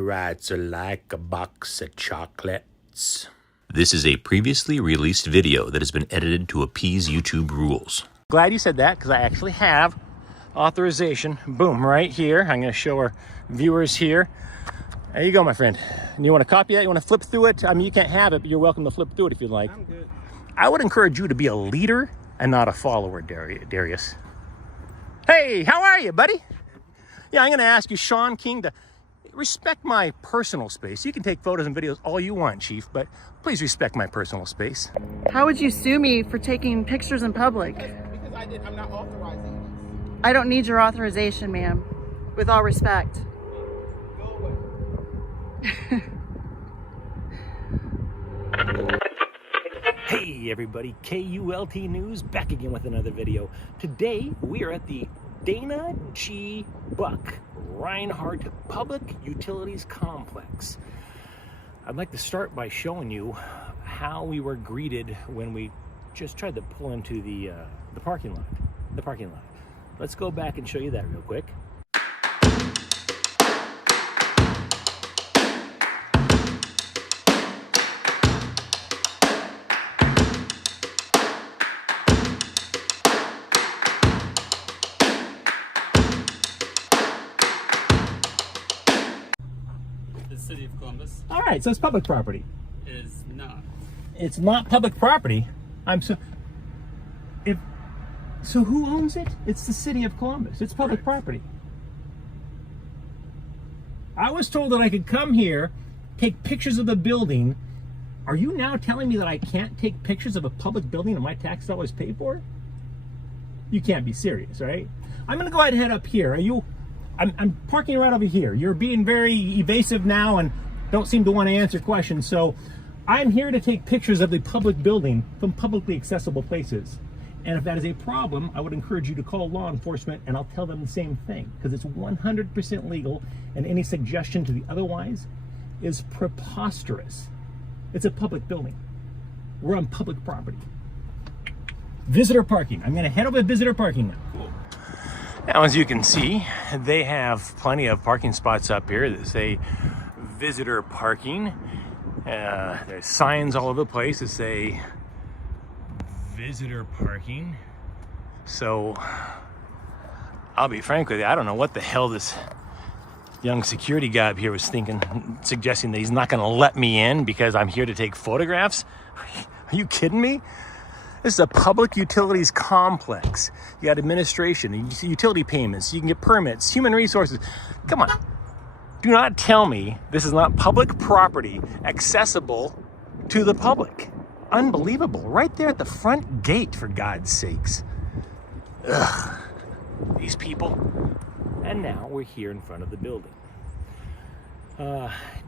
Rats are like a box of chocolates. This is a previously released video that has been edited to appease YouTube rules. Glad you said that, because I actually have authorization. Boom, right here. I'm going to show our viewers here. There you go, my friend. You want to copy that? You want to flip through it? I mean, you can't have it, but you're welcome to flip through it if you'd like. I'm good. I would encourage you to be a leader and not a follower, Darius. Hey, how are you, buddy? Yeah, I'm going to ask you, Sean King, to respect my personal space. You can take photos and videos all you want, Chief, but please respect my personal space. How would you sue me for taking pictures in public? Because I'm not authorizing I don't need your authorization, ma'am. With all respect. this. Go away. Hey everybody, KULT News back again with another video. Today we are at the Dana G. Buck Rinehart Public Utilities Complex. I'd like to start by showing you how we were greeted when we just tried to pull into the parking lot. Let's go back and show you that real quick. The city of Columbus All right, so it's public property. is not. It's not public property. So who owns it? It's the city of Columbus. It's public property. I was told that I could come here, take pictures of the building. Are you now telling me that I can't take pictures of a public building that my tax dollars pay for? You can't be serious, right? I'm gonna go ahead and head up here. I'm parking right over here. You're being very evasive now and don't seem to want to answer questions. So I'm here to take pictures of the public building from publicly accessible places. And if that is a problem, I would encourage you to call law enforcement, and I'll tell them the same thing, because it's 100% legal, and any suggestion to the otherwise is preposterous. It's a public building. We're on public property. Visitor parking. I'm going to head over to visitor parking now. Now, as you can see, they have plenty of parking spots up here that say visitor parking. There's signs all over the place that say visitor parking. So I'll be frank with you, I don't know what the hell this young security guy up here was thinking, suggesting that he's not going to let me in because I'm here to take photographs. Are you kidding me? This is a public utilities complex. You got administration, utility payments, you can get permits, human resources. Come on. Do not tell me this is not public property accessible to the public. Unbelievable. Right there at the front gate, for God's sakes. Ugh. These people. And now we're here in front of the building.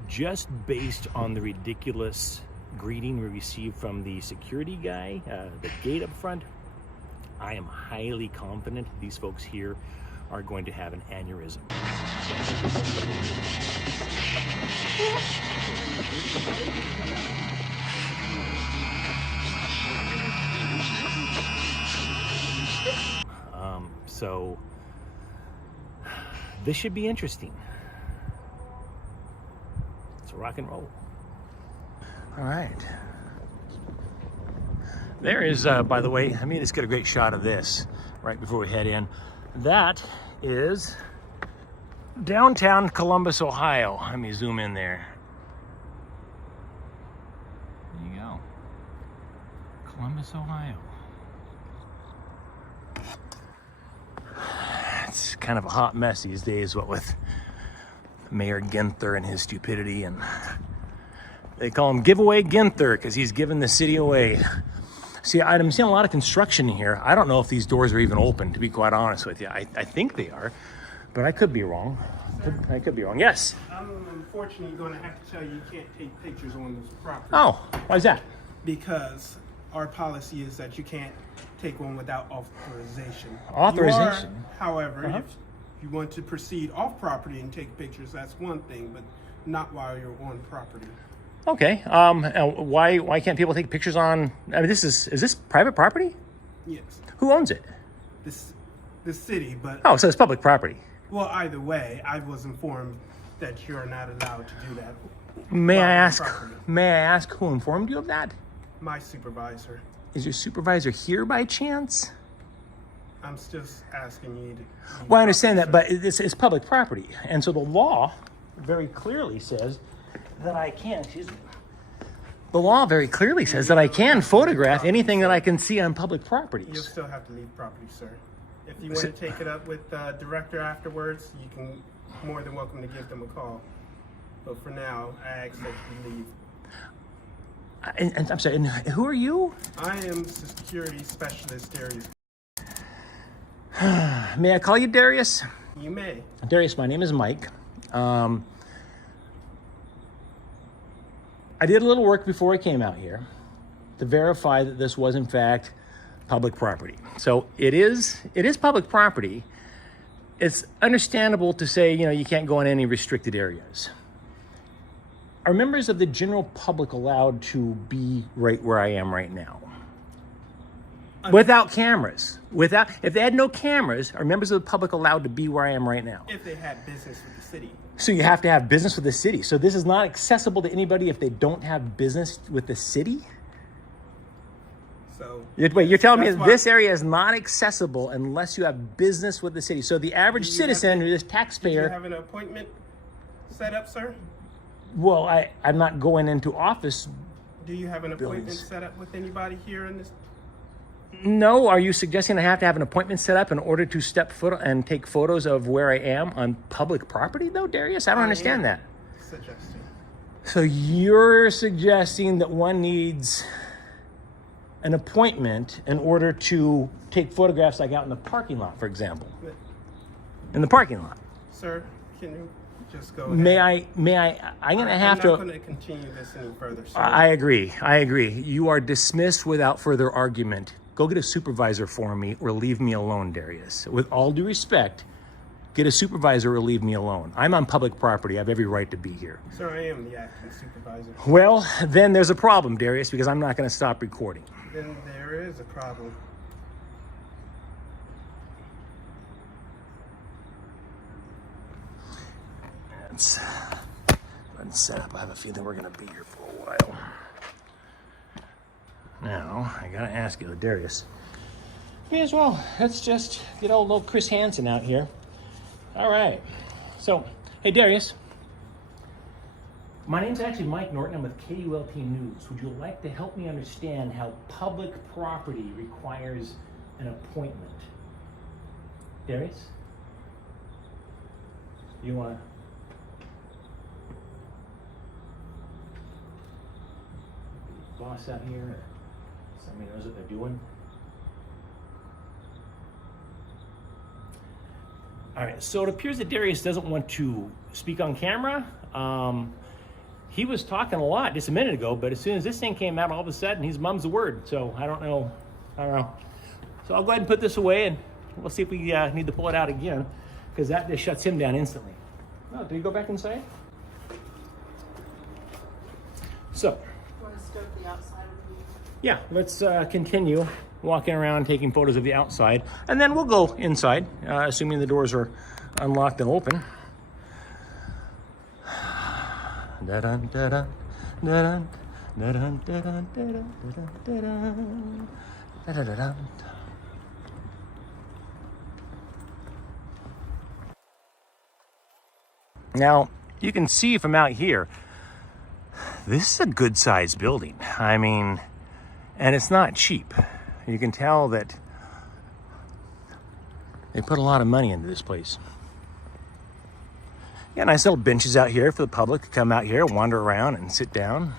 Just based on the ridiculous greeting we received from the security guy, the gate up front, I am highly confident these folks here are going to have an aneurysm. So this should be interesting. Let's rock and roll. All right. There is, by the way, let me just get a great shot of this right before we head in. That is downtown Columbus, Ohio. Let me zoom in there. There you go. Columbus, Ohio. It's kind of a hot mess these days, what with Mayor Ginther and his stupidity, and they call him Giveaway Ginther because he's giving the city away. See, I'm seeing a lot of construction here. I don't know if these doors are even open, to be quite honest with you. I think they are, but I could be wrong. I could be wrong. Yes? I'm unfortunately going to have to tell you can't take pictures on this property. Oh, why is that? Because our policy is that you can't take one without authorization. Authorization? You are, however, if you want to proceed off property and take pictures, that's one thing, but not while you're on property. Okay. Why can't people take pictures on? I mean, is this private property? Yes. Who owns it? The city, but Oh, so it's public property. well, either way, I was informed that you're not allowed to do that. May I Private ask? property. May I ask who informed you of that? My supervisor. Is your supervisor here by chance? I'm just asking you to. Well, I understand that, but it's public property, and so the law very clearly says that I can. Excuse me. The law very clearly says that I can photograph anything that I can see on public You'll properties. still have to leave property, sir. If you want to take it up with the director afterwards, you can more than welcome to give them a call. But for now, I ask that you leave. And I'm sorry. And who are you? I am Security Specialist Darius. May I call you Darius? You may. Darius, my name is Mike. I did a little work before I came out here to verify that this was in fact public property. So it is public property. It's understandable to say, you can't go in any restricted areas. Are members of the general public allowed to be right where I am right now? Without cameras. If they had no cameras, are members of the public allowed to be where I am right now? If they had business with the city. So you have to have business with the city. So this is not accessible to anybody if they don't have business with the city? So Wait, you're telling me that's that why- this area is not accessible unless you have business with the city. So the average Do you have citizen to- or this Did you taxpayer, have an appointment set up, sir? well, I'm not going into office. Do you have an appointment Buildings. set up with anybody here in this? No, are you suggesting I have to have an appointment set up in order to step foot and take photos of where I am on public property though, Darius? I don't understand that. Suggesting. So you're suggesting that one needs an appointment in order to take photographs like out in the parking lot, for example. In the parking lot. Sir, can you just go ahead? May I, I'm gonna have I'm not to, going to continue this any further, sir. I agree. You are dismissed without further argument. Go get a supervisor for me or leave me alone, Darius. With all due respect, get a supervisor or leave me alone. I'm on public property. I have every right to be here. Sir, I am the acting supervisor. Well, then there's a problem, Darius, because I'm not gonna stop recording. Then there is a problem. Let's set up. I have a feeling we're gonna be here for a while. Now, I gotta ask you, Darius. May as well. Let's just get old little Chris Hansen out here. All right. So, hey, Darius. My name's actually Mike Norton. I'm with KULT News. Would you like to help me understand how public property requires an appointment? Darius? You want to? Boss out here, or somebody knows what they're doing? All right, so it appears that Darius doesn't want to speak on camera. He was talking a lot just a minute ago, but as soon as this thing came out, all of a sudden he's mum's the word. So I don't know. So I'll go ahead and put this away, and we'll see if we need to pull it out again, because that just shuts him down instantly. Oh, did he go back inside? So. Want to scope the outside of the... Yeah, let's continue walking around taking photos of the outside, and then we'll go inside, assuming the doors are unlocked and open. Da-dun, da-dun, da-dun, da-dun, da-dun, da-dun, da-dun, da-dun, da-dun. Now, you can see from out here, this is a good-sized building. I mean, and it's not cheap. You can tell that they put a lot of money into this place. Yeah, nice little benches out here for the public to come out here, wander around, and sit down.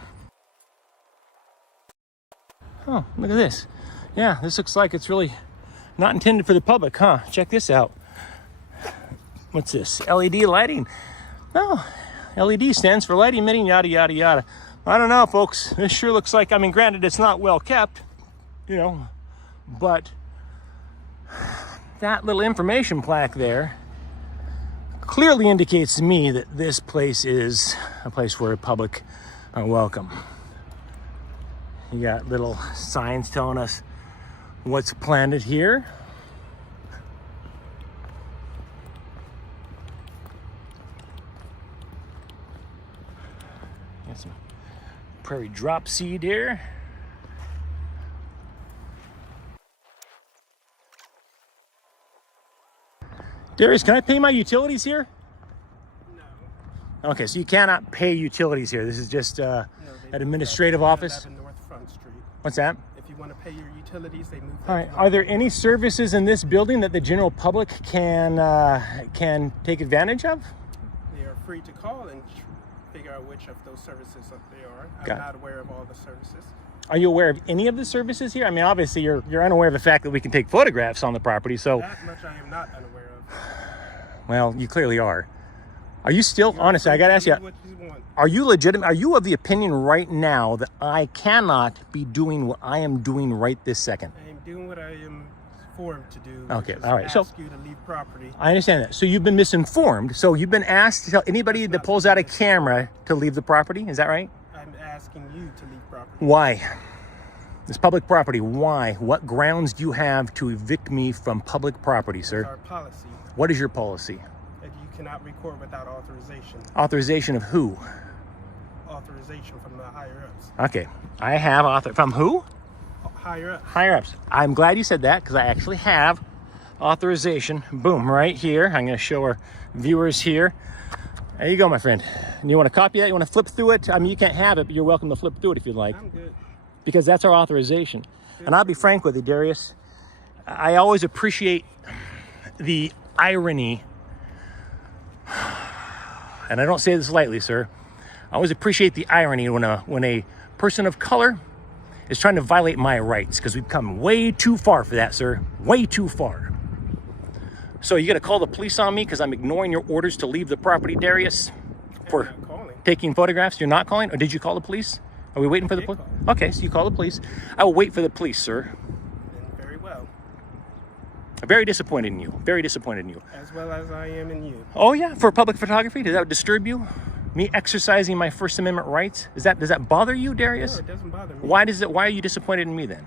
Oh, look at this. Yeah, this looks like it's really not intended for the public, huh? Check this out. What's this? LED lighting. Oh, LED stands for light emitting, yada, yada, yada. I don't know, folks. This sure looks like, I mean, granted, it's not well kept, but that little information plaque there clearly indicates to me that this place is a place where the public are welcome. You got little signs telling us what's planted here. some prairie drop seed here. Darius, can I pay my utilities here? No. Okay, so you cannot pay utilities here. This is just No, an administrative office. North Front Street. What's that? If you want to pay your utilities, they move. All right. Are there any services in this building that the general public can take advantage of? They are free to call and figure out which of those services they are. I'm Got it. not aware of all the services. Are you aware of any of the services here? I mean, obviously you're unaware of the fact that we can take photographs on the property. So, That much I am not unaware of. well, you clearly are. Are you still, honestly, I got to ask you, What you want. are you legitimate? Are you of the opinion right now that I cannot be doing what I am doing right this second? I am doing what I am formed to do. Okay, which is all right, so- ask you to leave property. I understand that. So you've been misinformed. So you've been asked to tell anybody that pulls out a camera to leave the property. Is that right? I'm asking you to leave property. Why? This public property. Why? What grounds do you have to evict me from public property, It's sir? our policy What is your policy? that you cannot record without authorization. Authorization of who? Authorization from the higher ups. Okay. I have from who? Higher ups. Higher ups. I'm glad you said that because I actually have authorization. Boom, right here. I'm going to show our viewers here. There you go, my friend. And you want to copy that? You want to flip through it? I mean, you can't have it, but you're welcome to flip through it if you'd like. I'm good. Because that's our authorization. And I'll be frank with you, Darius. I always appreciate the irony, and I don't say this lightly, sir. I always appreciate the irony when a person of color is trying to violate my rights, because we've come way too far for that, sir. Way too far. So you got to call the police on me because I'm ignoring your orders to leave the property, Darius, for I'm not calling. taking photographs. You're not calling, or did you call the police? Are we waiting for the police? Okay, so you call the police. I will wait for the police, sir. Then very well. I'm very disappointed in you. Very disappointed in you. As well as I am in you. Oh yeah, for public photography, does that disturb you? Me exercising my First Amendment rights? Does that bother you, Darius? No, it doesn't bother me. Why are you disappointed in me then?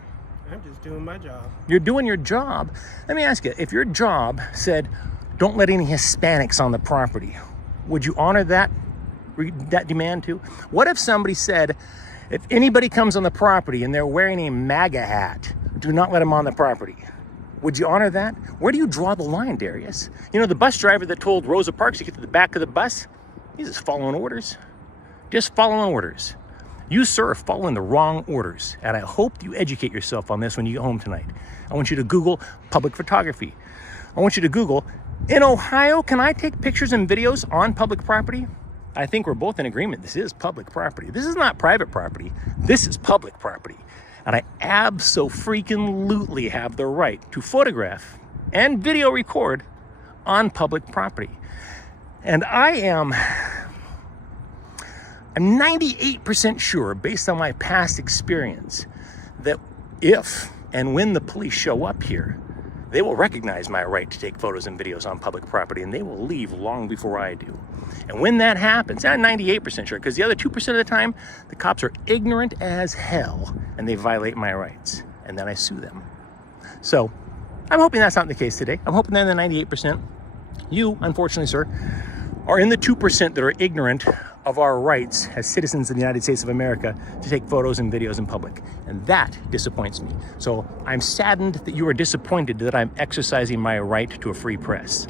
I'm just doing my job. You're doing your job. Let me ask you, if your job said, don't let any Hispanics on the property, would you honor that demand too? What if somebody said, if anybody comes on the property and they're wearing a MAGA hat, do not let them on the property? Would you honor that? Where do you draw the line, Darius? You know, the bus driver that told Rosa Parks to get to the back of the bus, he's just following orders. Just following orders. You, sir, are following the wrong orders. And I hope you educate yourself on this when you get home tonight. I want you to Google public photography. I want you to Google, in Ohio, can I take pictures and videos on public property? I think we're both in agreement. This is public property. This is not private property. This is public property. And I abso-freaking-lutely have the right to photograph and video record on public property. And I'm 98% sure, based on my past experience, that if and when the police show up here, they will recognize my right to take photos and videos on public property, and they will leave long before I do. And when that happens, I'm 98% sure, because the other 2% of the time, the cops are ignorant as hell, and they violate my rights, and then I sue them. So I'm hoping that's not the case today. I'm hoping that in the 98%, you, unfortunately, sir, are in the 2% that are ignorant of our rights as citizens of the United States of America to take photos and videos in public. And that disappoints me. So I'm saddened that you are disappointed that I'm exercising my right to a free press.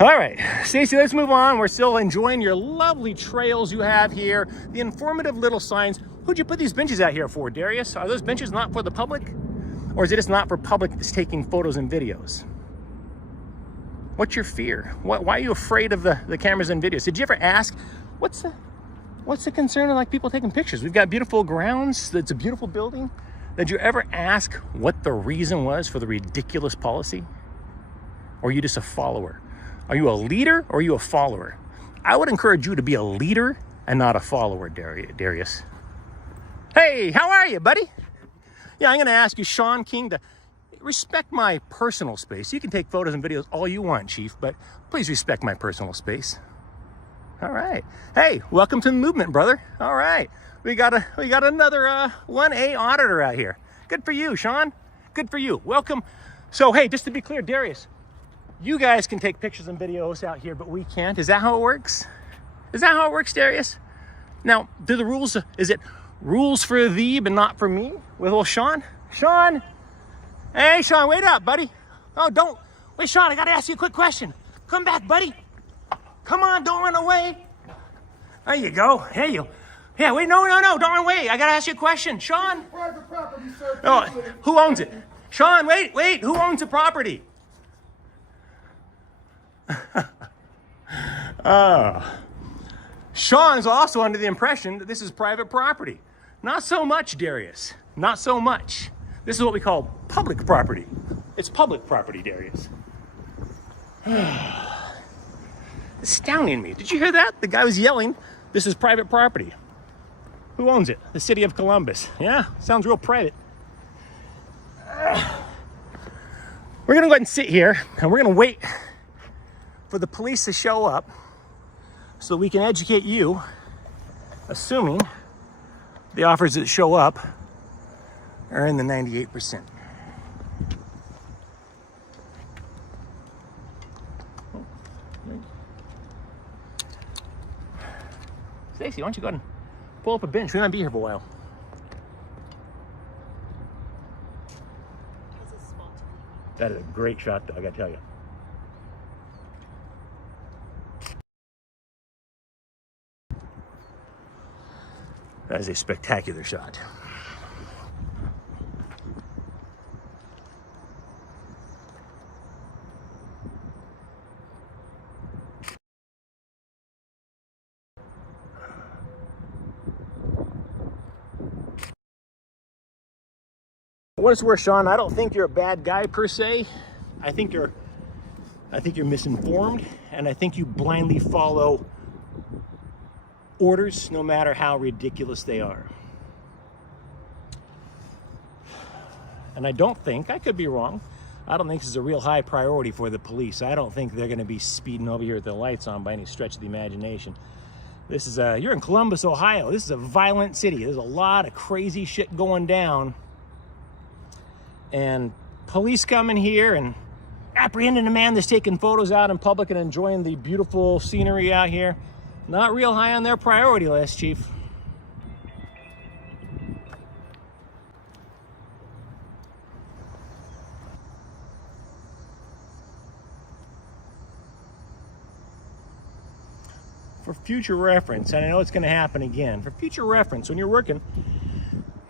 All right, Stacey, let's move on. We're still enjoying your lovely trails you have here, the informative little signs. Who'd you put these benches out here for, Darius? Are those benches not for the public? Or is it just not for public that's taking photos and videos? What's your fear? Why are you afraid of the cameras and videos? Did you ever ask, what's the concern of like people taking pictures? We've got beautiful grounds. It's a beautiful building. Did you ever ask what the reason was for the ridiculous policy? Or are you just a follower? Are you a leader or are you a follower? I would encourage you to be a leader and not a follower, Darius. Hey, how are you, buddy? Yeah, I'm going to ask you, Sean King, to respect my personal space. You can take photos and videos all you want, Chief, but please respect my personal space. All right. Hey, welcome to the movement, brother. All right. We got another 1A auditor out here. Good for you, Sean. Good for you. Welcome. So, hey, just to be clear, Darius, you guys can take pictures and videos out here, but we can't. Is that how it works? Is that how it works, Darius? Now, do the rules, is it rules for thee but not for me with old Sean? Sean! Hey, Sean, wait up, buddy. Oh, don't. Wait, Sean, I got to ask you a quick question. Come back, buddy. Come on, don't run away. There you go. Hey, you. Yeah, wait, no, don't run away. I got to ask you a question. Sean? Private property, sir. Oh, who owns it? Sean, wait, who owns the property? Sean's also under the impression that this is private property. Not so much, Darius. Not so much. This is what we call public property. It's public property, Darius. Astounding me. Did you hear that? The guy was yelling, this is private property. Who owns it? The city of Columbus. Yeah, sounds real private. We're gonna go ahead and sit here and we're gonna wait for the police to show up so we can educate you, assuming the offers that show up are in the 98%. Stacey, why don't you go ahead and pull up a bench? We might be here for a while. That is a great shot, though, I gotta tell you. That is a spectacular shot. What it's worth, Sean, I don't think you're a bad guy per se. I think you're misinformed, and I think you blindly follow orders no matter how ridiculous they are. And I don't think, I could be wrong, I don't think this is a real high priority for the police. I don't think they're going to be speeding over here with the lights on by any stretch of the imagination. This is you're in Columbus, Ohio. This is a violent city. There's a lot of crazy shit going down. And police coming here and apprehending a man that's taking photos out in public and enjoying the beautiful scenery out here. Not real high on their priority list, Chief. For future reference, and I know it's going to happen again, for future reference, when you're working,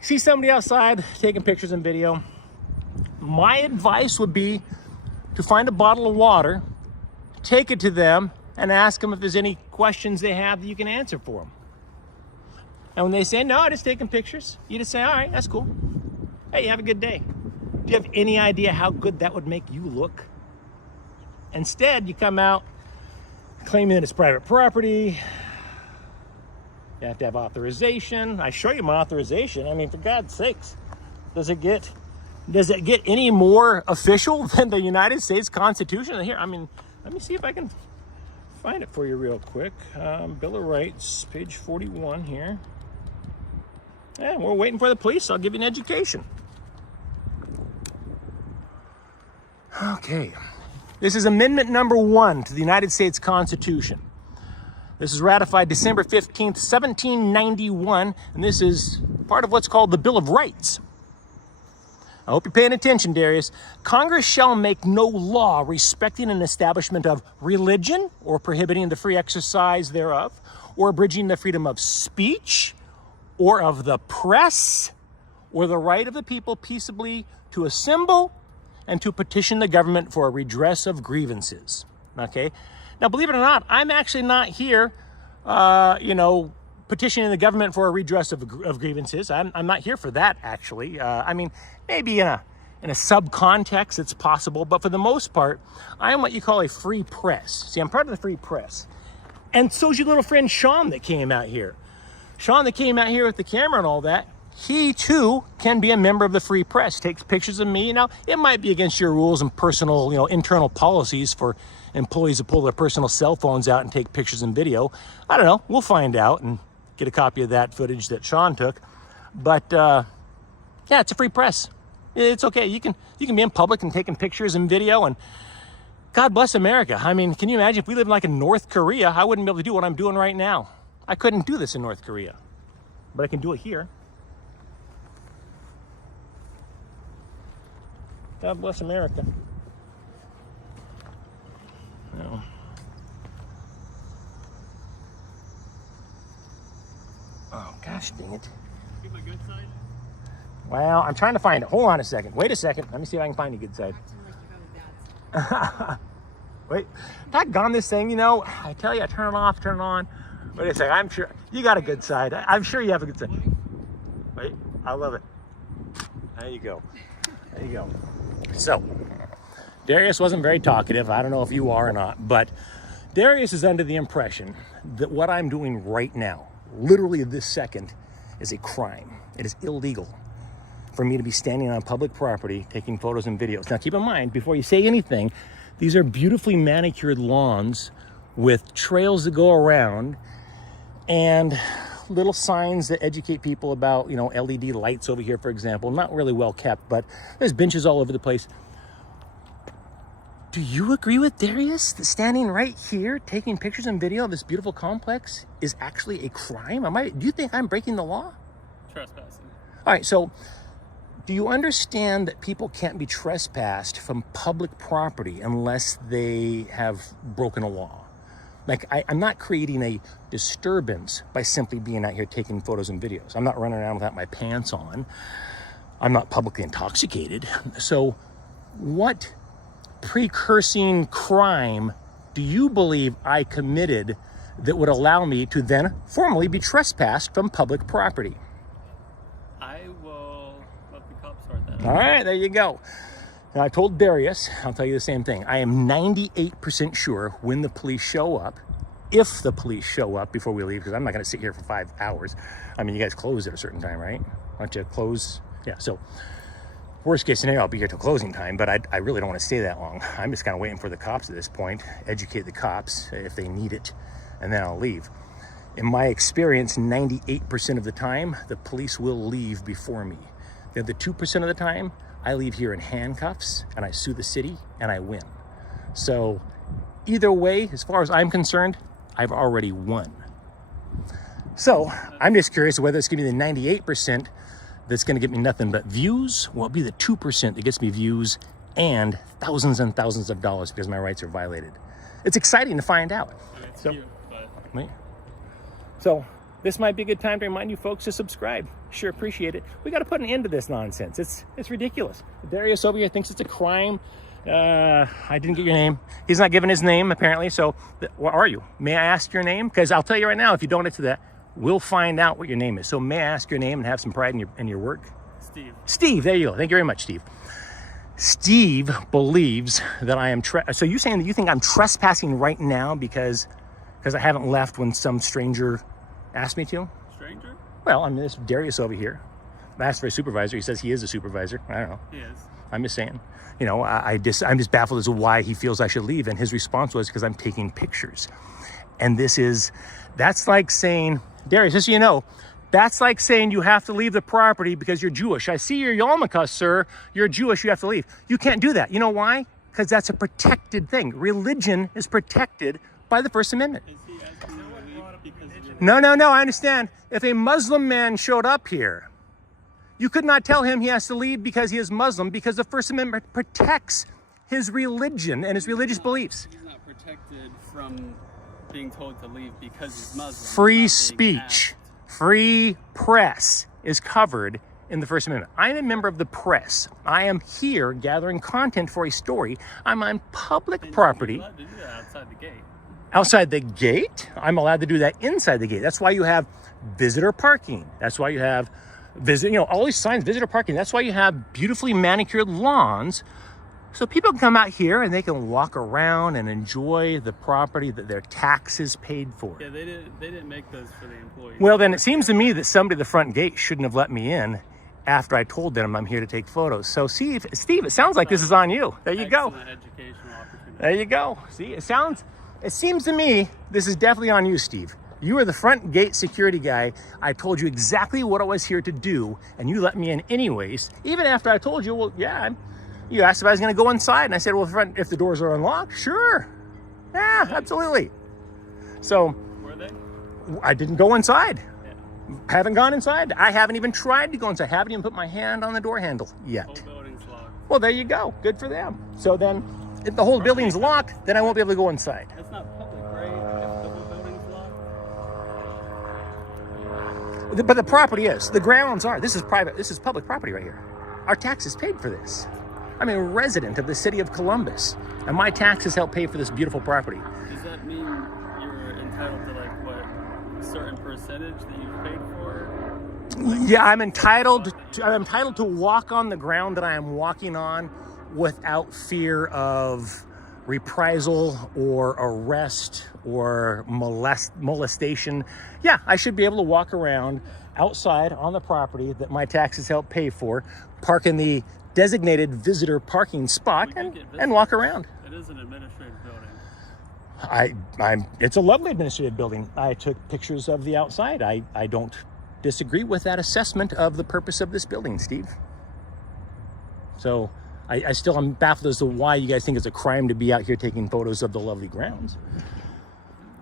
see somebody outside taking pictures and video, my advice would be to find a bottle of water, take it to them, and ask them if there's any questions they have that you can answer for them. And when they say, no, I'm just taking pictures, you just say, all right, that's cool. Hey, have a good day. Do you have any idea how good that would make you look? Instead, you come out claiming that it's private property. You have to have authorization. I show you my authorization. I mean, for God's sakes, does it get any more official than the United States Constitution? Here, I mean, let me see if I can find it for you real quick. Bill of Rights, page 41 here. And we're waiting for the police. I'll give you an education. Okay. This is Amendment number 1 to the United States Constitution. This is ratified December 15th, 1791, and this is part of what's called the Bill of Rights. I hope you're paying attention, Darius. Congress shall make no law respecting an establishment of religion or prohibiting the free exercise thereof, or abridging the freedom of speech or of the press, or the right of the people peaceably to assemble and to petition the government for a redress of grievances. Okay? Now, believe it or not, I'm actually not here, petitioning the government for a redress of grievances. I'm not here for that, actually. I mean, maybe in a sub-context, it's possible, but for the most part, I am what you call a free press. See, I'm part of the free press. And so's your little friend Sean that came out here. Sean that came out here with the camera and all that, he too can be a member of the free press, takes pictures of me. Now, it might be against your rules and personal, internal policies for employees to pull their personal cell phones out and take pictures and video. I don't know, we'll find out and get a copy of that footage that Sean took. But yeah, it's a free press. It's okay. You can be in public and taking pictures and video, and God bless America. I mean, can you imagine if we lived like in North Korea, I wouldn't be able to do what I'm doing right now. I couldn't do this in North Korea, but I can do it here. God bless America. No. Oh, gosh dang it. Keep my good side. Well, I'm trying to find it. Hold on a second. Wait a second. Let me see if I can find a good side. Wait. Doggone this thing, you know. I tell you, I turn it off, turn it on. Wait a second. I'm sure you got a good side. I'm sure you have a good side. Wait. I love it. There you go. There you go. So, Darius wasn't very talkative. I don't know if you are or not, but Darius is under the impression that what I'm doing right now, literally this second, is a crime. It is illegal for me to be standing on public property taking photos and videos. Now keep in mind, before you say anything, these are beautifully manicured lawns with trails that go around and little signs that educate people about, you know, LED lights over here, for example. Not really well kept, but there's benches all over the place. Do you agree with Darius that standing right here taking pictures and video of this beautiful complex is actually a crime? Do you think I'm breaking the law? Trespassing. All right, so do you understand that people can't be trespassed from public property unless they have broken a law? Like, I'm not creating a disturbance by simply being out here taking photos and videos. I'm not running around without my pants on. I'm not publicly intoxicated. So what precursing crime do you believe I committed that would allow me to then formally be trespassed from public property? I will let the cops sort that out. All right, there you go. Now, I told Darius, I'll tell you the same thing. I am 98% sure when the police show up, if the police show up before we leave, because I'm not going to sit here for 5 hours. I mean, you guys close at a certain time, right? Aren't you close? Yeah, so worst case scenario, I'll be here till closing time, but I really don't want to stay that long. I'm just kind of waiting for the cops at this point, educate the cops if they need it, and then I'll leave. In my experience, 98% of the time, the police will leave before me. The other 2% of the time, I leave here in handcuffs and I sue the city and I win. So either way, as far as I'm concerned, I've already won. So I'm just curious whether it's gonna be the 98% that's gonna get me nothing but views, or will it be the 2% that gets me views and thousands of dollars because my rights are violated. It's exciting to find out. It's So, cute, but right. So this might be a good time to remind you folks to subscribe. Sure appreciate it. We got to put an end to this nonsense. It's ridiculous. Darius over here thinks it's a crime. I didn't get your name. He's not giving his name apparently. So what are you? May I ask your name? Because I'll tell you right now, if you don't answer that, we'll find out what your name is. So may I ask your name and have some pride in your work? Steve. Steve, there you go. Thank you very much, Steve. Steve believes that I am so you're saying that you think I'm trespassing right now because I haven't left when some stranger asked me to? Stranger? Well, I mean, this Darius over here. I asked for a supervisor. He says he is a supervisor. I don't know. He is. I'm just saying. You know, I'm just baffled as to why he feels I should leave. And his response was because I'm taking pictures. And that's like saying, Darius, just so you know, that's like saying you have to leave the property because you're Jewish. I see your yarmulke, sir. You're Jewish. You have to leave. You can't do that. You know why? Because that's a protected thing. Religion is protected by the First Amendment. Is he asking you to leave because of your No, I understand. If a Muslim man showed up here, you could not tell him he has to leave because he is Muslim, because the First Amendment protects his religion and his religious beliefs. He's not protected from being told to leave because he's Muslim. Free He's not being speech, asked. free press is covered in the First Amendment. I'm a member of the press. I am here gathering content for a story. I'm on public Then property. You're allowed to do that outside the gate. Outside the gate, I'm allowed to do that inside the gate. That's why you have visitor parking. That's why you have all these signs, visitor parking. That's why you have beautifully manicured lawns. So people can come out here and they can walk around and enjoy the property that their taxes paid for. Yeah, they didn't make those for the employees. Well, then it seems to me that somebody at the front gate shouldn't have let me in after I told them I'm here to take photos. So Steve, it sounds like this is on you. There you go. Excellent educational opportunity. There you go. See, it seems to me this is definitely on you, Steve. You were the front gate security guy. I told you exactly what I was here to do, and you let me in anyways, even after I told you, well, yeah, you asked if I was going to go inside, and I said, well, if the doors are unlocked, sure. Yeah, absolutely. So, Were they? I didn't go inside. Haven't gone inside. I haven't even tried to go inside. Haven't even put my hand on the door handle yet. Whole building's locked. Well, there you go. Good for them. So then, if the whole building's locked, then I won't be able to go inside. It's not public, right? If the whole building's locked. But the property is. The grounds are. This is private. This is public property right here. Our taxes paid for this. I'm a resident of the city of Columbus, and my taxes help pay for this beautiful property. Does that mean you're entitled to like what certain percentage that you've paid for? Yeah, I'm entitled to walk on the ground that I am walking on without fear of reprisal or arrest or molestation. Yeah, I should be able to walk around outside on the property that my taxes help pay for, park in the designated visitor parking spot, and walk around. It is an administrative building. It's a lovely administrative building. I took pictures of the outside. I don't disagree with that assessment of the purpose of this building, Steve. So I still am baffled as to why you guys think it's a crime to be out here taking photos of the lovely grounds.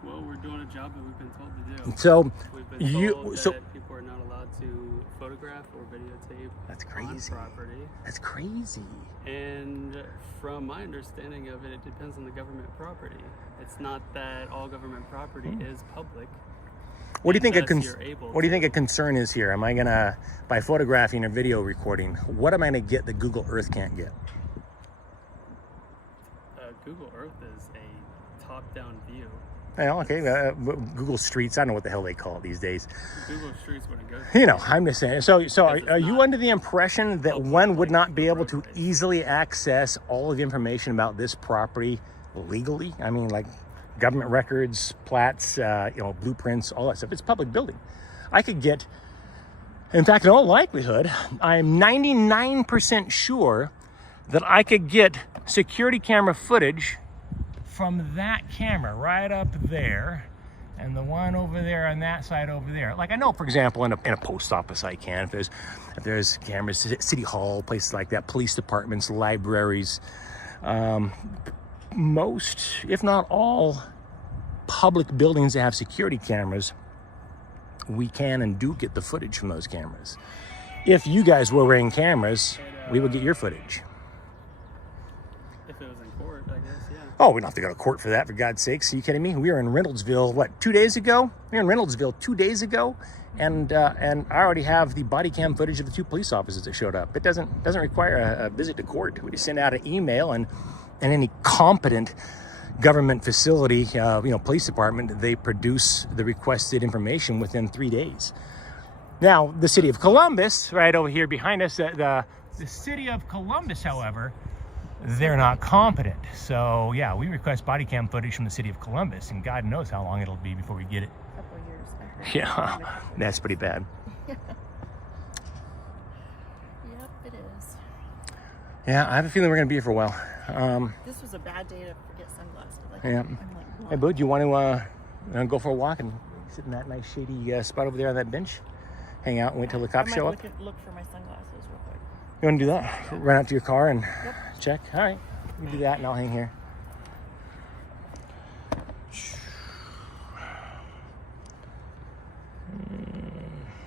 Well, we're doing a job that we've been told to do. So We've been told that people are not allowed to photograph or videotape That's crazy. on property. That's crazy. And from my understanding of it, it depends on the government property. It's not that all government property is public. What do you think a concern is here? Am I gonna, by photographing or video recording, what am I gonna get that Google Earth can't get? Google Earth is a top-down view. Well, okay, Google Streets, I don't know what the hell they call it these days. Google Streets wouldn't go. You know, I'm just saying. So are you under the impression that one would not be able to easily access all of the information about this property legally? I mean, like government records, plats, blueprints, all that stuff. It's a public building. I could get, in fact, in all likelihood, I'm 99% sure that I could get security camera footage from that camera right up there and the one over there on that side over there. Like I know, for example, in a post office I can, if there's cameras, City Hall, places like that, police departments, libraries, most, if not all, public buildings that have security cameras, we can and do get the footage from those cameras. If you guys were wearing cameras, we would get your footage. If it was in court, I guess, yeah. Oh, we don't have to go to court for that, for God's sakes. Are you kidding me? We were in Reynoldsville, 2 days ago? We were in Reynoldsville 2 days ago, and I already have the body cam footage of the 2 police officers that showed up. It doesn't require a visit to court. We just send out an email, and any competent government facility, police department, they produce the requested information within 3 days. Now, the city of Columbus, right over here behind us, the city of Columbus, however, they're not competent. So yeah, we request body cam footage from the city of Columbus, and God knows how long it'll be before we get it. A couple of years. I heard. Yeah, that's pretty bad. Yep, it is. Yeah, I have a feeling we're gonna be here for a while. This was a bad day to forget sunglasses. Yeah. I'm like, Hey, bud, you want to go for a walk and sit in that nice shady spot over there on that bench? Hang out and wait till the cops show up? Look for my sunglasses real quick. You want to do that? Run out to your car and Yep. check? All right, you do that and I'll hang here.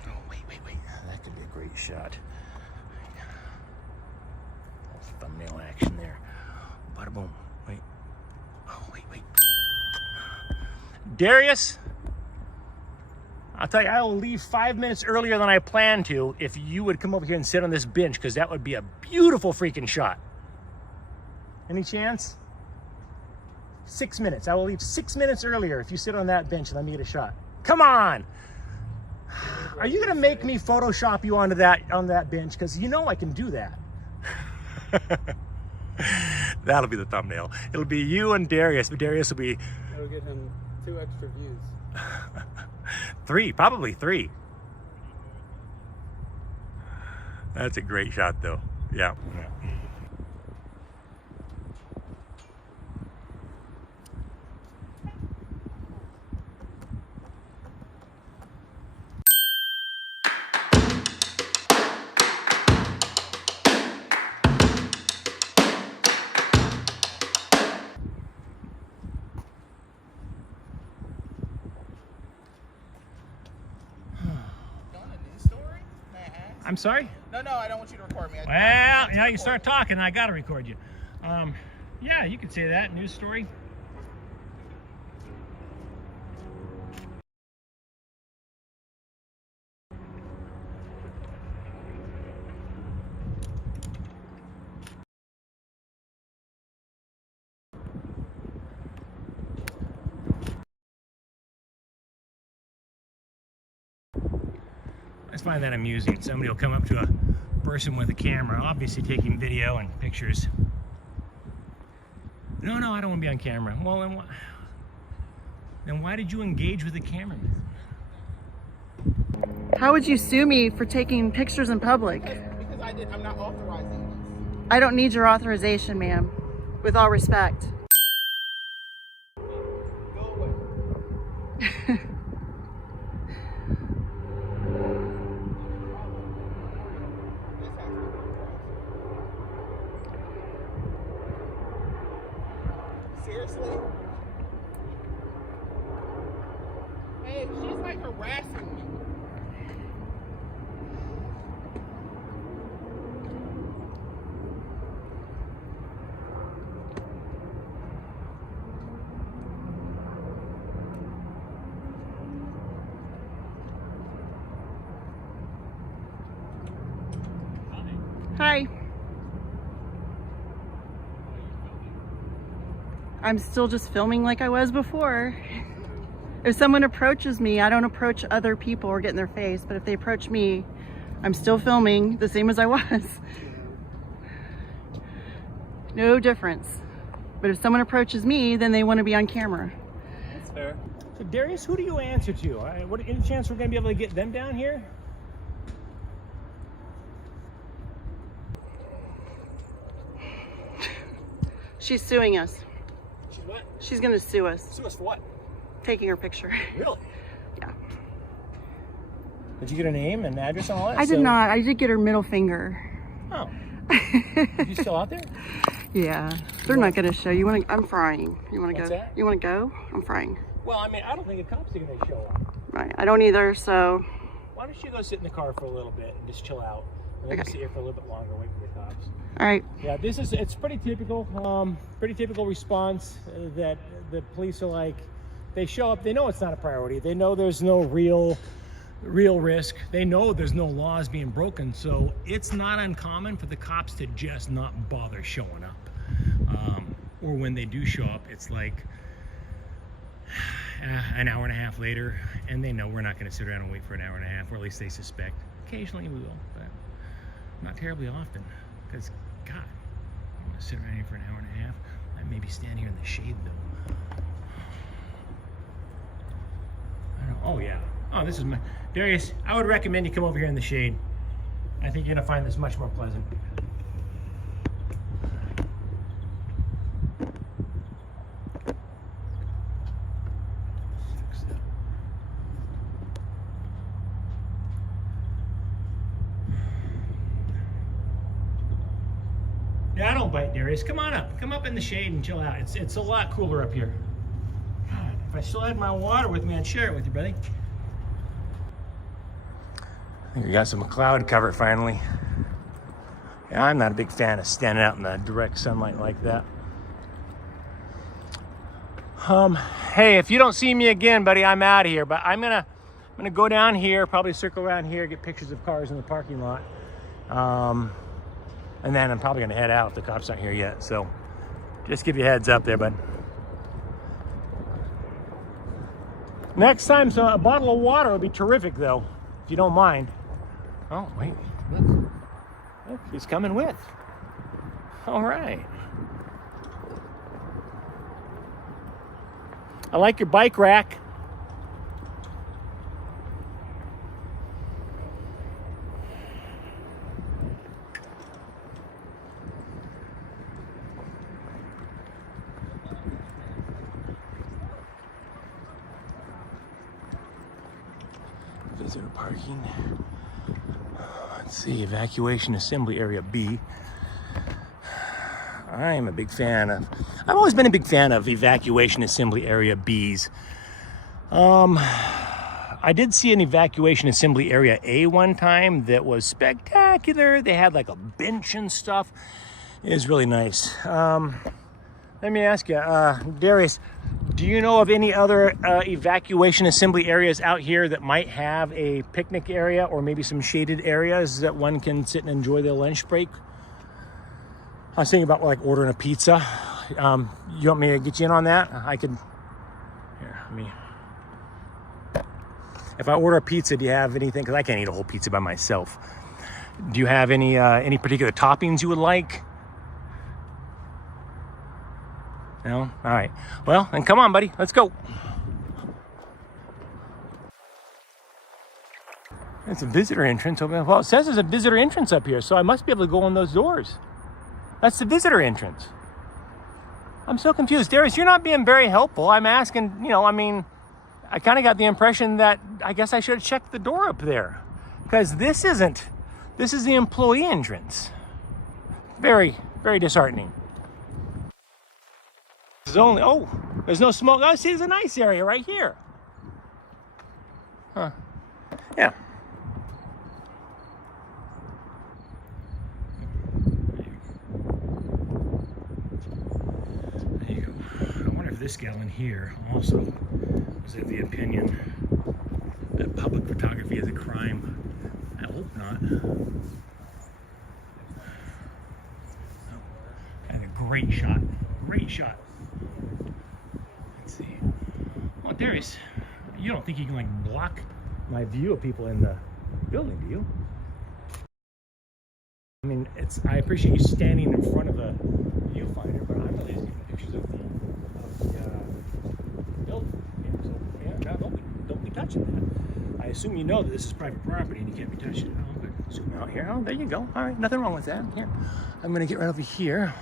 Oh, wait. That could be a great shot. That's thumbnail action there. Bada boom. Wait. Oh, wait. Darius, I'll tell you, I will leave 5 minutes earlier than I planned to if you would come over here and sit on this bench, because that would be a beautiful freaking shot. Any chance? 6 minutes. I will leave 6 minutes earlier if you sit on that bench and let me get a shot. Come on! Are you gonna make me Photoshop you on that bench? Because you know I can do that. That'll be the thumbnail. It'll be you and Darius, but Darius will be... It'll get him 2 extra views. 3, probably 3. That's a great shot though. Yeah. I'm sorry? No, I don't want you to record me. Well, now you start talking, I gotta record you. Yeah, you could say that. News story. I just find that amusing. Somebody will come up to a person with a camera, obviously taking video and pictures. No, I don't want to be on camera. Well, then why did you engage with the cameraman? How would you sue me for taking pictures in public? Because I'm not authorizing this. I don't need your authorization, ma'am. With all respect. Go away. Seriously? Hey, she's like harassing me. Hi. I'm still just filming like I was before. If someone approaches me, I don't approach other people or get in their face, but if they approach me, I'm still filming the same as I was. No difference. But if someone approaches me, then they want to be on camera. That's fair. So Darius, who do you answer to? What any chance we're gonna be able to get them down here? She's suing us. She's what? She's gonna sue us. Sue us for what? Taking her picture. Really? Yeah. Did you get her name and address and all that? I did not. I did get her middle finger. Oh. Are you still out there? Yeah. They're not gonna show you. I'm frying. You wanna What's go? that? You wanna go? I'm frying. Well, I mean, I don't think the cops are gonna show up. Right. I don't either, so. Why don't you go sit in the car for a little bit and just chill out? And then Okay. sit here for a little bit longer, wait for the cops. All right. Yeah, it's pretty typical response that the police are like, they show up, they know it's not a priority. They know there's no real risk. They know there's no laws being broken. So it's not uncommon for the cops to just not bother showing up. Or when they do show up, it's like an hour and a half later, and they know we're not going to sit around and wait for an hour and a half, or at least they suspect. Occasionally we will, but not terribly often. Because, God, I'm going to sit around here for an hour and a half. I maybe stand here in the shade, though. I don't know. Oh, yeah. Oh, this is my... Darius, I would recommend you come over here in the shade. I think you're going to find this much more pleasant. Yeah, I don't bite, Darius. Come on up. Come up in the shade and chill out. It's a lot cooler up here. God, if I still had my water with me, I'd share it with you, buddy. I think we got some cloud cover finally. Yeah, I'm not a big fan of standing out in the direct sunlight like that. Hey, if you don't see me again, buddy, I'm out of here. But I'm gonna go down here, probably circle around here, get pictures of cars in the parking lot. And then I'm probably gonna head out if the cops aren't here yet. So just give you a heads up there, bud. Next time, so a bottle of water would be terrific though, if you don't mind. Oh, wait, look, he's coming with. All right. I like your bike rack. Visitor parking. Let's see, evacuation assembly area B. I'm a big fan of, I've always been a big fan of evacuation assembly area Bs. I'm I did see an evacuation assembly area A one time that was spectacular. They had like a bench and stuff. It was really nice. Let me ask you, Darius, do you know of any other evacuation assembly areas out here that might have a picnic area or maybe some shaded areas that one can sit and enjoy their lunch break? I was thinking about like ordering a pizza. You want me to get you in on that? I could, here, let me. If I order a pizza, do you have anything? Because I can't eat a whole pizza by myself. Do you have any particular toppings you would like? No? All right. Well, then come on, buddy. Let's go. It's a visitor entrance. Well, it says there's a visitor entrance up here, so I must be able to go in those doors. That's the visitor entrance. I'm so confused. Darius, you're not being very helpful. I'm asking, you know, I mean, I kind of got the impression that I guess I should have checked the door up there. Because this is the employee entrance. Very, very disheartening. There's only, oh, there's no smoke. Oh, see, there's a nice area right here. Huh. Yeah. There you go. I wonder if this gal in here also was of the opinion that public photography is a crime. I hope not. Oh, and a great shot. Great shot. Let's see. Well, Darius, you don't think you can like block my view of people in the building, do you? I mean, I appreciate you standing in front of the viewfinder, but I'm really just getting pictures of the building. So, yeah, don't be touching that. I assume you know that this is private property and you can't be touching it. Oh, good. Zoom out here. Oh, there you go. All right, nothing wrong with that. Here, I'm gonna get right over here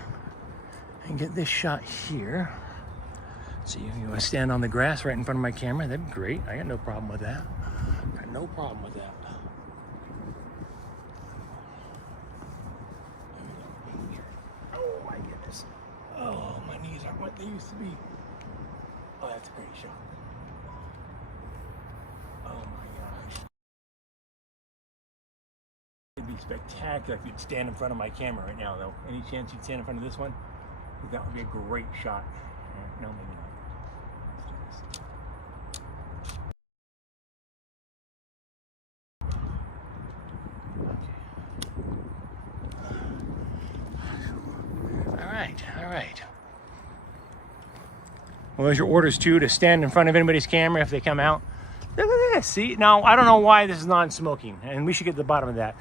and get this shot here. So you want to stand on the grass right in front of my camera? That'd be great. I got no problem with that. Got no problem with that. Oh my goodness. Oh, my knees aren't what they used to be. Oh, that's a great shot. Oh my gosh. It'd be spectacular if you'd stand in front of my camera right now, though. Any chance you'd stand in front of this one? That would be a great shot. No, maybe not. All right. Well, there's your orders too, to stand in front of anybody's camera if they come out. Look at this. See, now I don't know why this is non-smoking, and we should get to the bottom of that.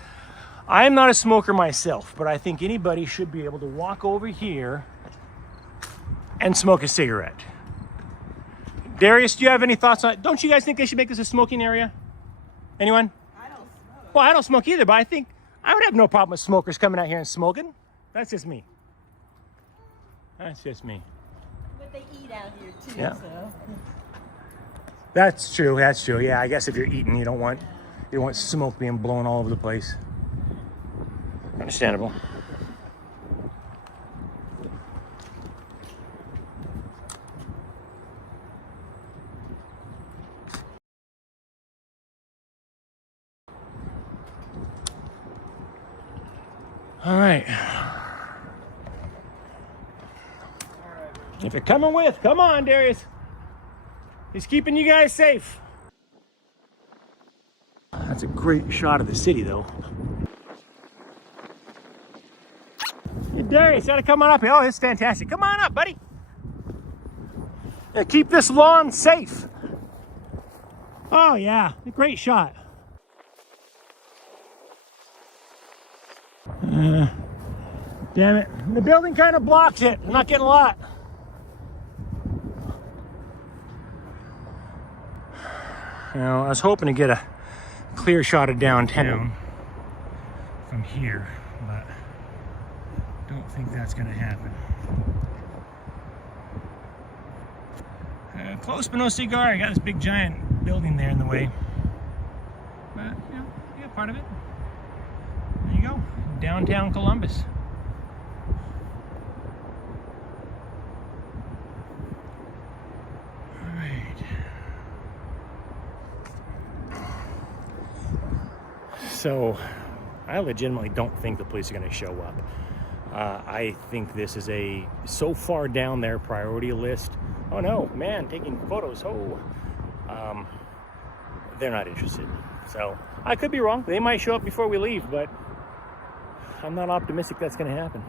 I am not a smoker myself, but I think anybody should be able to walk over here and smoke a cigarette. Darius, do you have any thoughts on it? Don't you guys think they should make this a smoking area? Anyone? I don't smoke. Well, I don't smoke either, but I think I would have no problem with smokers coming out here and smoking. That's just me. That's just me. But they eat out here too, Yeah. so. That's true. That's true. Yeah, I guess if you're eating, you don't want smoke being blown all over the place. Understandable. All right. If you're coming with, come on, Darius. He's keeping you guys safe. That's a great shot of the city, though. Hey, Darius, gotta come on up here. Oh, it's fantastic. Come on up, buddy. Yeah, keep this lawn safe. Oh, yeah, a great shot. Damn it. The building kind of blocks it. I'm not getting a lot. You know, I was hoping to get a clear shot of downtown from here, but don't think that's going to happen. Close but no cigar. I got this big giant building there in the way. But, you know, yeah, part of it. There you go. Downtown Columbus. All right. So I legitimately don't think the police are going to show up. I think this is so far down their priority list. Oh no, man, taking photos. Oh, they're not interested. So I could be wrong. They might show up before we leave, but I'm not optimistic that's going to happen.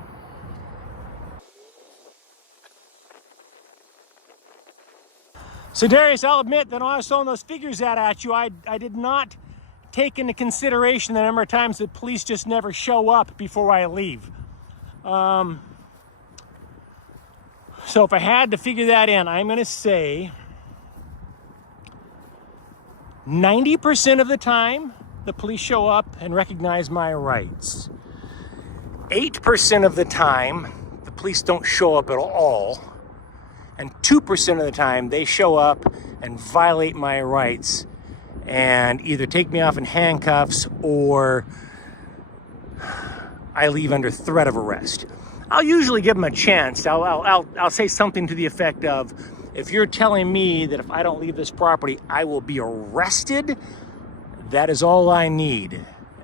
So Darius, I'll admit that when I was throwing those figures out at you, I did not take into consideration the number of times that police just never show up before I leave. So if I had to figure that in, I'm going to say 90% of the time, the police show up and recognize my rights. 8% of the time, the police don't show up at all. And 2% of the time, they show up and violate my rights and either take me off in handcuffs or I leave under threat of arrest. I'll usually give them a chance. I'll say something to the effect of, if you're telling me that if I don't leave this property, I will be arrested, that is all I need.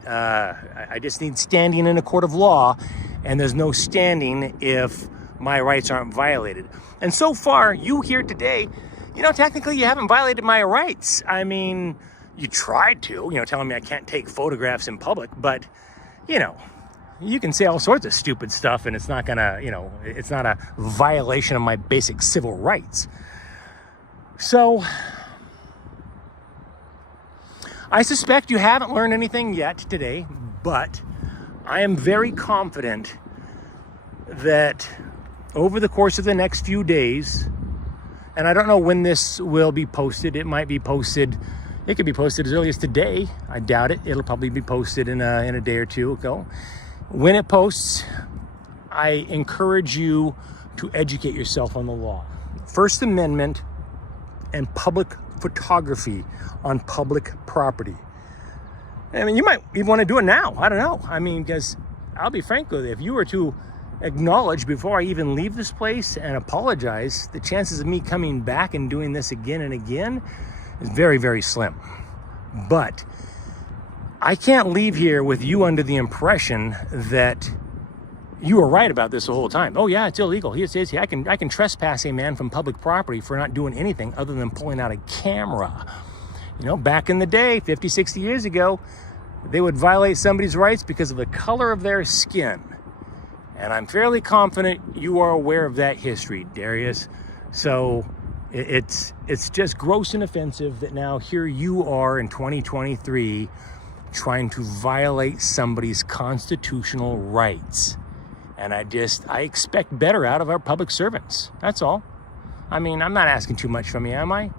I just need standing in a court of law, and there's no standing if my rights aren't violated. And so far, you here today, technically you haven't violated my rights. I mean, you tried to, telling me I can't take photographs in public, but, you can say all sorts of stupid stuff and it's not gonna, it's not a violation of my basic civil rights. So, I suspect you haven't learned anything yet today, but I am very confident that over the course of the next few days, and I don't know when this will be posted. It might be posted, it could be posted as early as today. I doubt it. It'll probably be posted in a day or two ago. When it posts, I encourage you to educate yourself on the law. First Amendment and public photography on public property. I mean, you might even want to do it now. I don't know. I mean, because I'll be frank with you, if you were to acknowledge before I even leave this place and apologize, the chances of me coming back and doing this again and again is very, very slim. But I can't leave here with you under the impression that you were right about this the whole time. Oh yeah, it's illegal. He says, I can trespass a man from public property for not doing anything other than pulling out a camera. Back in the day, 50, 60 years ago, they would violate somebody's rights because of the color of their skin. And I'm fairly confident you are aware of that history, Darius. So it's just gross and offensive that now here you are in 2023 trying to violate somebody's constitutional rights. And I expect better out of our public servants. That's all. I mean, I'm not asking too much from you, am I?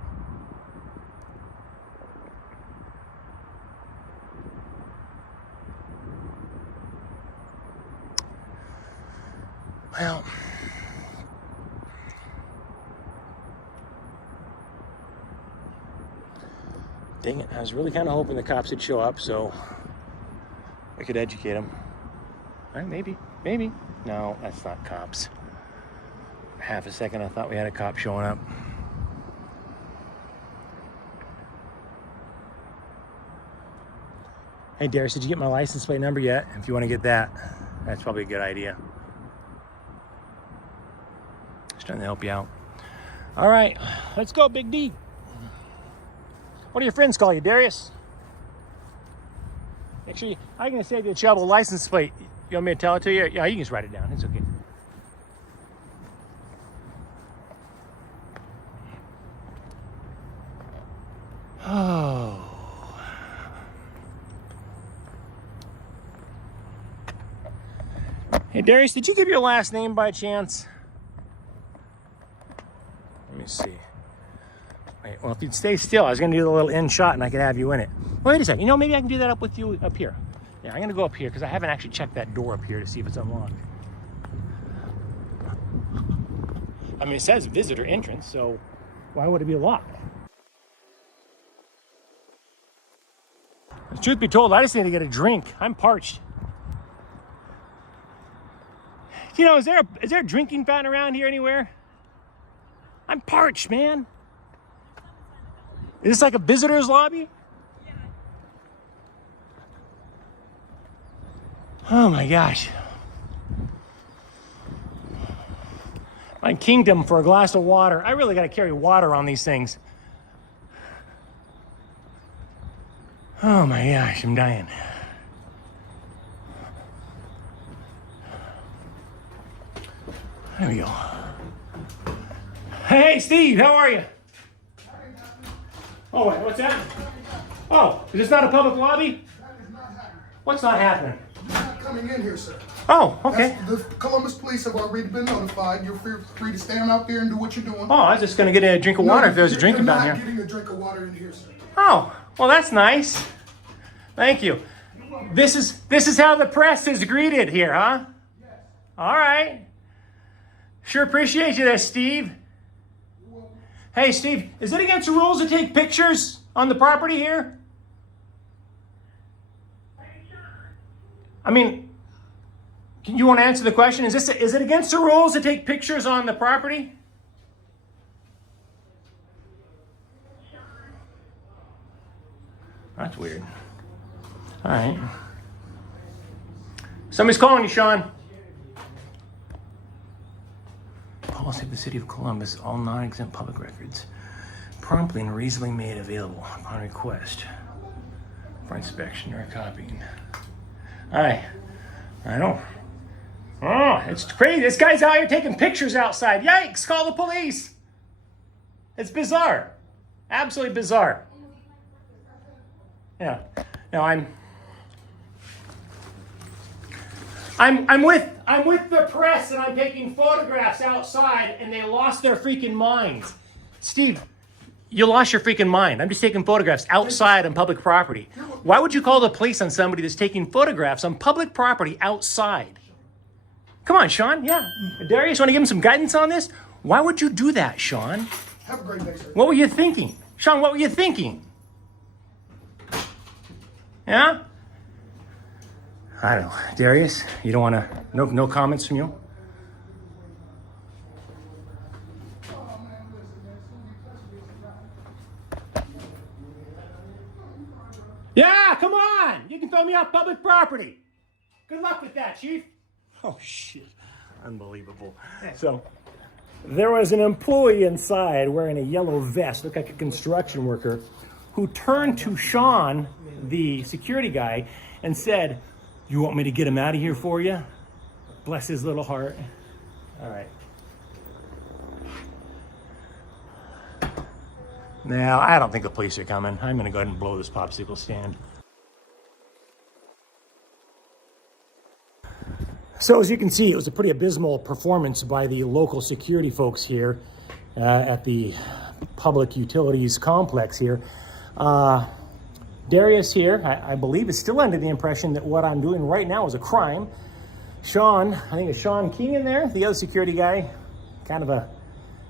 Well, dang it, I was really kind of hoping the cops would show up so I could educate them. Maybe. No, that's not cops. Half a second I thought we had a cop showing up. Hey Darius, did you get my license plate number yet? If you want to get that, that's probably a good idea. Just trying to help you out. All right, let's go, Big D. What do your friends call you, Darius? Actually, I'm going to save you a trouble. License plate. You want me to tell it to you? Yeah, you can just write it down. It's okay. Oh. Hey, Darius, did you give your last name by chance? Let me see. Wait, well, if you'd stay still, I was going to do the little end shot and I could have you in it. Wait a second. Maybe I can do that up with you up here. Yeah, I'm going to go up here because I haven't actually checked that door up here to see if it's unlocked. I mean, it says visitor entrance, so why would it be locked? Truth be told, I just need to get a drink. I'm parched. Is there a drinking fountain around here anywhere? I'm parched, man. Is this like a visitor's lobby? Oh my gosh. My kingdom for a glass of water. I really got to carry water on these things. Oh my gosh, I'm dying. There we go. Hey, Steve, how are you? Oh, what's that? Oh, is this not a public lobby? That is not happening. What's not happening? You're not coming in here, sir. Oh, okay. The Columbus police have already been notified. You're free to stand out there and do what you're doing. Oh, I was just going to get a drink of water if there was a drink you're down not here. getting a drink of water in here, sir. Oh, well, that's nice. Thank you. This is how the press is greeted here, huh? Yes. All right. Sure appreciate you there, Steve. Hey, Steve, is it against the rules to take pictures on the property here? I mean, you want to answer the question? Is it against the rules to take pictures on the property? That's weird. All right. Somebody's calling you, Sean. Policy of the City of Columbus, all non-exempt public records promptly and reasonably made available upon request for inspection or copying. All right. I know. Oh, it's crazy. This guy's out here taking pictures outside. Yikes, call the police. It's bizarre. Absolutely bizarre. Yeah. No, I'm with the press and I'm taking photographs outside and they lost their freaking minds. Steve, you lost your freaking mind. I'm just taking photographs outside on public property. Why would you call the police on somebody that's taking photographs on public property outside? Come on, Sean. Yeah. Darius, want to give him some guidance on this? Why would you do that, Sean? Have a great day, sir. What were you thinking? Sean, what were you thinking? Yeah? I don't know. Darius, you don't want to, no comments from you? Yeah, come on. You can throw me off public property. Good luck with that, Chief. Oh, shit. Unbelievable. So, there was an employee inside wearing a yellow vest, looked like a construction worker, who turned to Sean, the security guy, and said, "You want me to get him out of here for you?" Bless his little heart. All right. Now, I don't think the police are coming. I'm going to go ahead and blow this popsicle stand. So as you can see, it was a pretty abysmal performance by the local security folks here at the Public Utilities Complex here. Darius here, I believe, is still under the impression that what I'm doing right now is a crime. Sean, I think it's Sean King in there, the other security guy, kind of a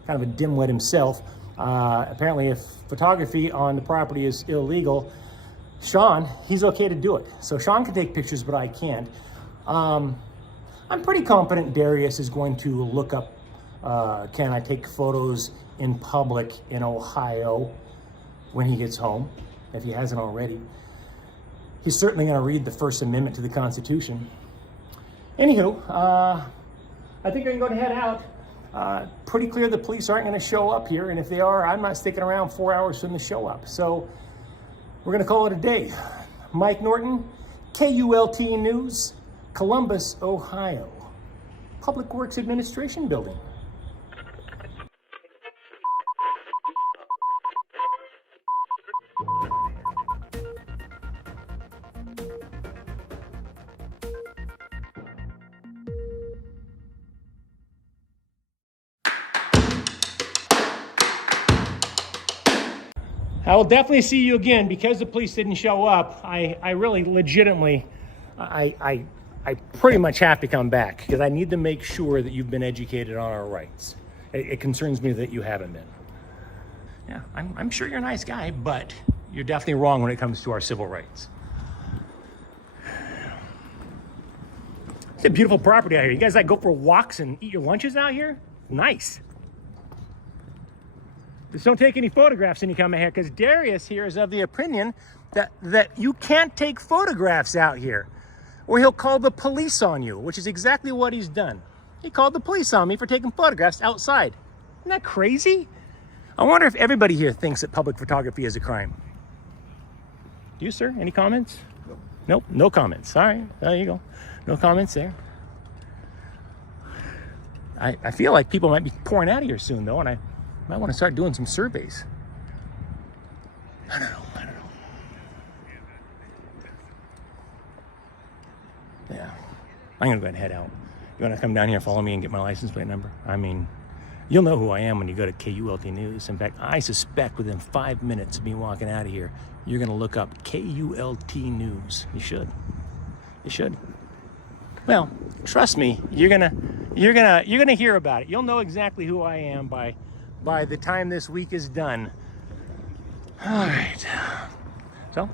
dimwit himself. Apparently, if photography on the property is illegal, Sean, he's okay to do it. So Sean can take pictures, but I can't. I'm pretty confident Darius is going to look up, can I take photos in public in Ohio when he gets home, if he hasn't already. He's certainly going to read the First Amendment to the Constitution. Anywho, I think I can go ahead out. Pretty clear the police aren't going to show up here, and if they are, I'm not sticking around 4 hours for them to show up. So we're going to call it a day. Mike Norton, KULT News, Columbus, Ohio. Public Works Administration Building. I will definitely see you again. Because the police didn't show up, I really legitimately, I pretty much have to come back because I need to make sure that you've been educated on our rights. It concerns me that you haven't been. Yeah, I'm sure you're a nice guy, but you're definitely wrong when it comes to our civil rights. It's a beautiful property out here. You guys like go for walks and eat your lunches out here? Nice. Just don't take any photographs when you come in here, because Darius here is of the opinion that you can't take photographs out here. or he'll call the police on you, which is exactly what he's done. He called the police on me for taking photographs outside. Isn't that crazy? I wonder if everybody here thinks that public photography is a crime. Do you, sir? Any comments? Nope, no comments. All right, there you go. No comments there. I feel like people might be pouring out of here soon, though, and I might want to start doing some surveys. I don't know. Yeah, I'm gonna go ahead and head out. You wanna come down here, follow me, and get my license plate number? I mean, you'll know who I am when you go to KULT News. In fact, I suspect within 5 minutes of me walking out of here, you're gonna look up KULT News. You should. You should. Well, trust me, you're gonna hear about it. You'll know exactly who I am by the time this week is done. All right. So,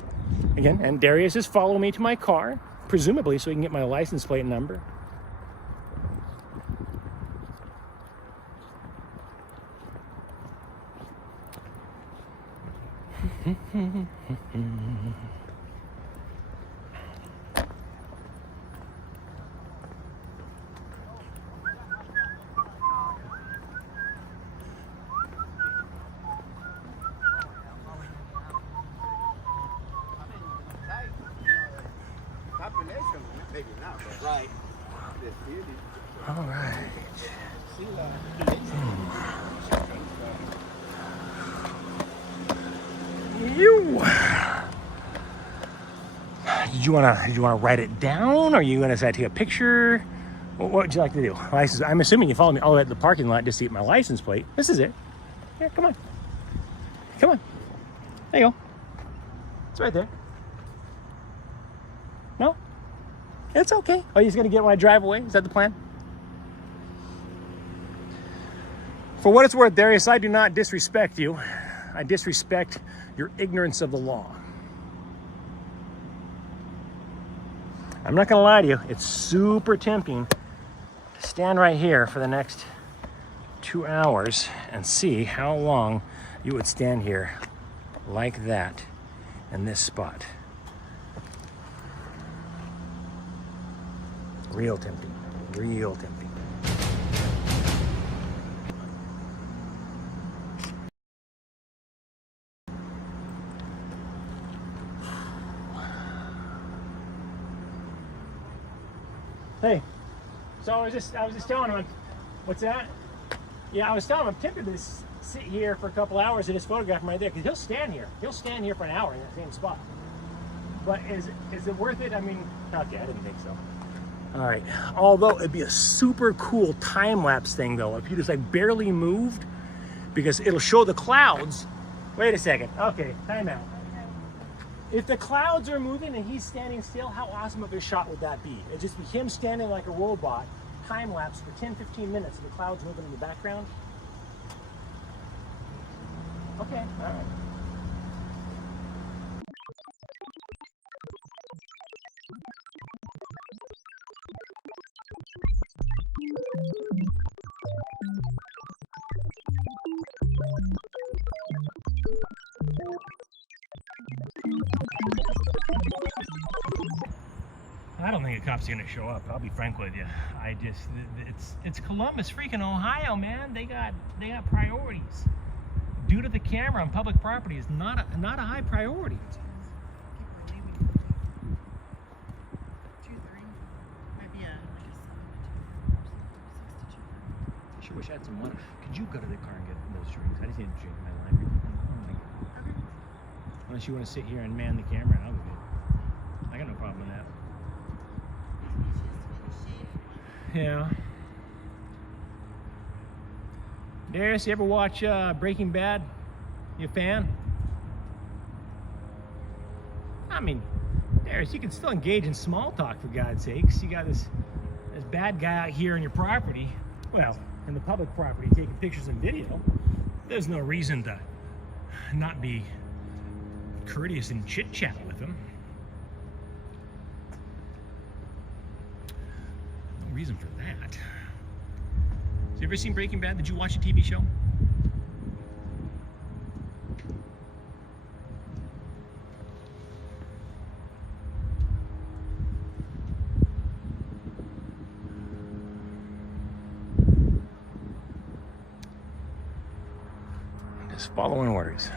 again, and Darius is following me to my car, presumably so he can get my license plate number. Right. All right. Did you wanna write it down, or are you gonna say take a picture? What would you like to do? I'm assuming you follow me all the way to the parking lot just to get my license plate. This is it. Here, come on. Come on. There you go. It's right there. No? It's okay. Oh, you're just gonna get when I drive away? Is that the plan? For what it's worth, Darius, I do not disrespect you. I disrespect your ignorance of the law. I'm not gonna lie to you, it's super tempting to stand right here for the next 2 hours and see how long you would stand here like that in this spot. Real tempting, real tempting. Hey, so I was just telling him, what's that? Yeah, I was telling him I'm tempted to sit here for a couple hours and just photograph him right there, because he'll stand here. He'll stand here for an hour in that same spot. But is it worth it? I mean, okay, I didn't think so. All right, although it'd be a super cool time-lapse thing though, if you just like barely moved, because it'll show the clouds. Wait a second, okay, time out. If the clouds are moving and he's standing still, how awesome of a shot would that be? It'd just be him standing like a robot, time-lapse for 10-15 minutes, and the clouds moving in the background. Okay, all right. I don't think a cop's gonna show up. I'll be frank with you. It's Columbus, freaking Ohio, man. They got priorities. Due to the camera on public property is not a high priority. I sure wish I had some money. Could you go to the car and get those drinks? I just need to drink my lime. Oh my God. Unless you want to sit here and man the camera, I'll be good. I got no problem with that. Yeah. Darius, you ever watch Breaking Bad? You a fan? I mean, Darius, you can still engage in small talk, for God's sakes. You got this bad guy out here on your property, well, in the public property, taking pictures and video. There's no reason to not be courteous and chit-chat with him. No reason for that. So you ever seen Breaking Bad? Did you watch a TV show? following orders.